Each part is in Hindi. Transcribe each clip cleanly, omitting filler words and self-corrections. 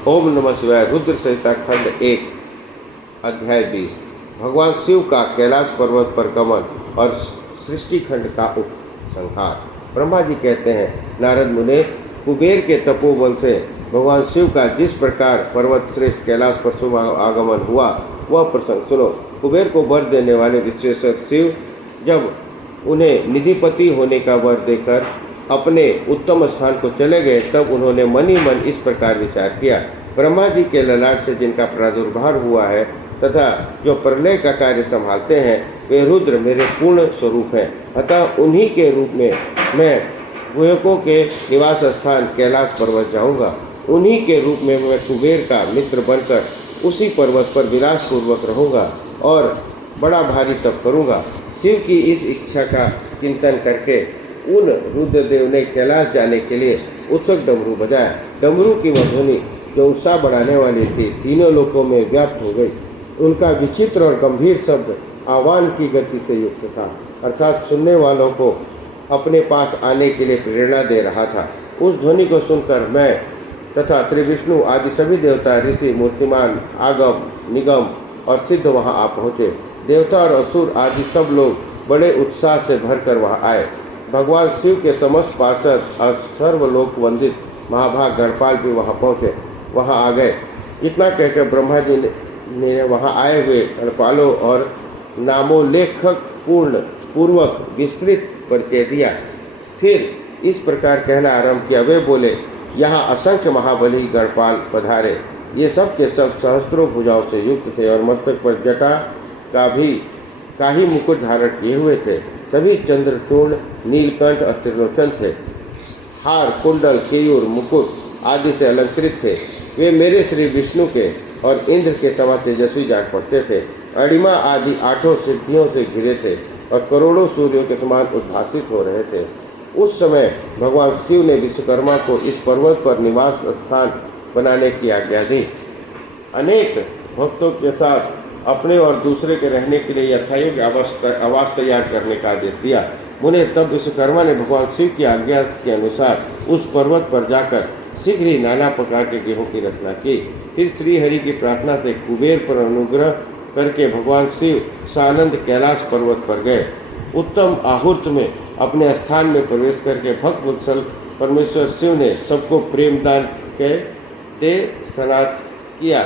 ओम नमः शिवाय। रुद्र संहिता खंड 1 अध्याय 20। भगवान शिव का कैलाश पर्वत पर गमन और सृष्टि खंड का उपसंहार। ब्रह्मा जी कहते हैं, नारद मुने, कुबेर के तपोबल से भगवान शिव का जिस प्रकार पर्वत श्रेष्ठ कैलाश पर शुभ आगमन हुआ वह प्रसंग सुनो। कुबेर को वर देने वाले विश्वेश्वर शिव जब उन्हें निधिपति होने का वर देकर अपने उत्तम स्थान को चले गए, तब उन्होंने मन ही मन इस प्रकार विचार किया, ब्रह्मा जी के ललाट से जिनका प्रादुर्भाव हुआ है तथा जो प्रलय का कार्य संभालते हैं, वे रुद्र मेरे पूर्ण स्वरूप हैं। अतः उन्हीं के रूप में मैं गुहकों के निवास स्थान कैलाश पर्वत जाऊंगा। उन्हीं के रूप में मैं कुबेर का मित्र बनकर उसी पर्वत पर विलासपूर्वक रहूँगा और बड़ा भारी तप करूँगा। शिव की इस इच्छा का चिंतन करके उन रुद्रदेव ने कैलाश जाने के लिए उत्सुक डमरू बजाया। डमरू की वह ध्वनि जो उत्साह बढ़ाने वाली थी, तीनों लोकों में व्याप्त हो गई। उनका विचित्र और गंभीर शब्द आह्वान की गति से युक्त था, अर्थात सुनने वालों को अपने पास आने के लिए प्रेरणा दे रहा था। उस ध्वनि को सुनकर मैं तथा श्री विष्णु आदि सभी देवता, ऋषि, मूर्तिमान, आगम, निगम और सिद्ध वहां आ पहुँचे। देवता और असुर आदि सब लोग बड़े उत्साह से भरकर वहां आए। भगवान शिव के समस्त पार्षद और सर्वलोक वंदित महाभाग गणपाल भी वहां पहुंचे, वहां आ गए। इतना कहकर ब्रह्मा जी ने वहां आए हुए गणपालों और नामोल्लेखक पूर्वक विस्तृत परिचय दिया। फिर इस प्रकार कहना आरंभ किया। वे बोले, यहाँ असंख्य महाबली गणपाल पधारे। ये सब के सब सहस्त्रों भुजाओं से युक्त थे और मस्तक पर जटा का ही मुकुट धारण किए हुए थे। सभी चंद्रचूर्ण, नीलकंठ और त्रिलोचन थे। हार, कुंडल, केयूर, मुकुट आदि से अलंकृत थे। वे मेरे श्री विष्णु के और इंद्र के समान तेजस्वी जान पड़ते थे। अणिमा आदि 8 सिद्धियों से घिरे थे और करोड़ों सूर्यों के समान उद्भासित हो रहे थे। उस समय भगवान शिव ने विश्वकर्मा को इस पर्वत पर निवास स्थान बनाने की आज्ञा दी। अनेक भक्तों के साथ अपने और दूसरे के रहने के लिए यथायोग्य आवास तैयार करने का आदेश दिया। मुने, तब विश्वकर्मा ने भगवान शिव की आज्ञा के अनुसार उस पर्वत पर जाकर शीघ्र ही नाना प्रकार के गेहूं की रचना की। फिर श्री हरि की प्रार्थना से कुबेर पर अनुग्रह करके भगवान शिव सानंद कैलाश पर्वत पर गए। उत्तम आहूर्त में अपने स्थान में प्रवेश करके भक्त वत्सल परमेश्वर शिव ने सबको प्रेमदान के सनात किया।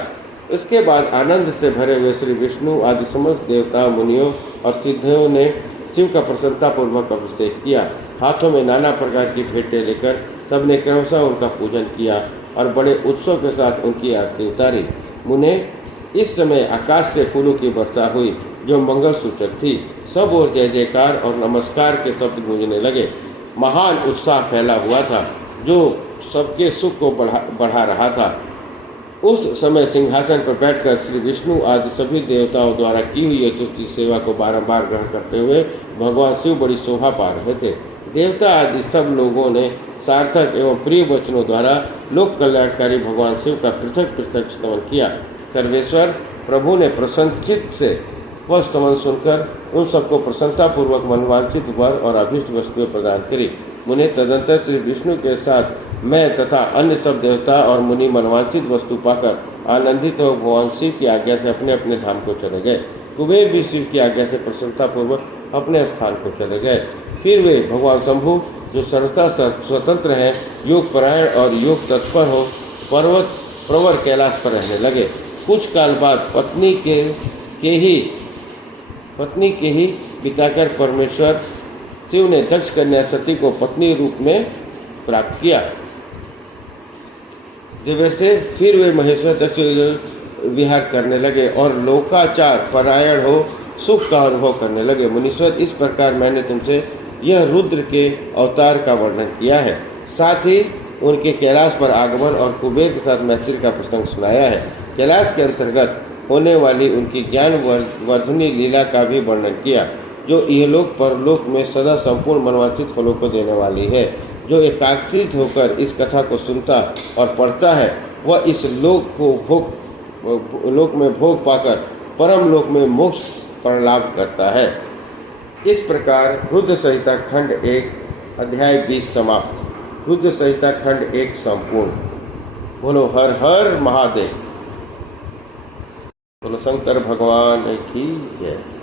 इसके बाद आनंद से भरे हुए श्री विष्णु आदि समस्त देवता, मुनियों और सिद्धों ने शिव का प्रसन्नतापूर्वक अभिषेक किया। हाथों में नाना प्रकार की भेंटें लेकर सबने क्रमशः उनका पूजन किया और बड़े उत्सव के साथ उनकी आरती उतारी। मुने, इस समय आकाश से फूलों की वर्षा हुई जो मंगल सूचक थी। सब ओर जय जयकार और नमस्कार के शब्द गूंजने लगे। महान उत्साह फैला हुआ था जो सबके सुख को बढ़ा रहा था। उस समय सिंहासन पर बैठकर श्री विष्णु आदि सभी देवताओं द्वारा की हुई यथोचित सेवा को बारंबार ग्रहण करते हुए भगवान शिव बड़ी शोभा पा रहे थे। देवता आदि सब लोगों ने सार्थक एवं प्रिय वचनों द्वारा लोक कल्याणकारी भगवान शिव का पृथक पृथक स्तमन किया। सर्वेश्वर प्रभु ने प्रसन्नचित्त से वह स्तमन सुनकर उन सबको प्रसन्नतापूर्वक मनवांछित वर और अभीष्ट वस्तुएं प्रदान करी। मुने, तदंतर श्री विष्णु के साथ मैं तथा अन्य सब देवता और मुनि मनवांछित वस्तु पाकर आनंदित हो भगवान शिव की आज्ञा से अपने अपने धाम को चले गए। कुबेर भी शिव की आज्ञा से प्रसन्नतापूर्वक अपने स्थान को चले गए। फिर वे भगवान शंभु जो सर्वथा स्वतंत्र हैं, योग परायण और योग तत्पर हो, पर्वत प्रवर कैलाश पर रहने लगे। कुछ काल बाद पत्नी के ही बिताकर परमेश्वर शिव ने दक्ष कन्या सती को पत्नी रूप में प्राप्त किया। वैसे फिर वे महेश्वर दक्ष विहार करने लगे और लोकाचार परायण हो सुख का अनुभव करने लगे। मुनीश्वर, इस प्रकार मैंने तुमसे यह रुद्र के अवतार का वर्णन किया है, साथ ही उनके कैलाश पर आगमन और कुबेर के साथ मैत्री का प्रसंग सुनाया है। कैलाश के अंतर्गत होने वाली उनकी ज्ञान वर्धनी लीला का भी वर्णन किया, जो इहलोक परलोक में सदा संपूर्ण मनवांछित फलों को देने वाली है। जो एकाग्रित होकर इस कथा को सुनता और पढ़ता है, वह इस लोक में भोग पाकर परम लोक में मोक्ष पर लाभ करता है। इस प्रकार रुद्र संहिता खंड 1 अध्याय 20 समाप्त। रुद्र संहिता खंड 1 संपूर्ण। बोलो हर हर महादेव। बोलो शंकर भगवान की जय।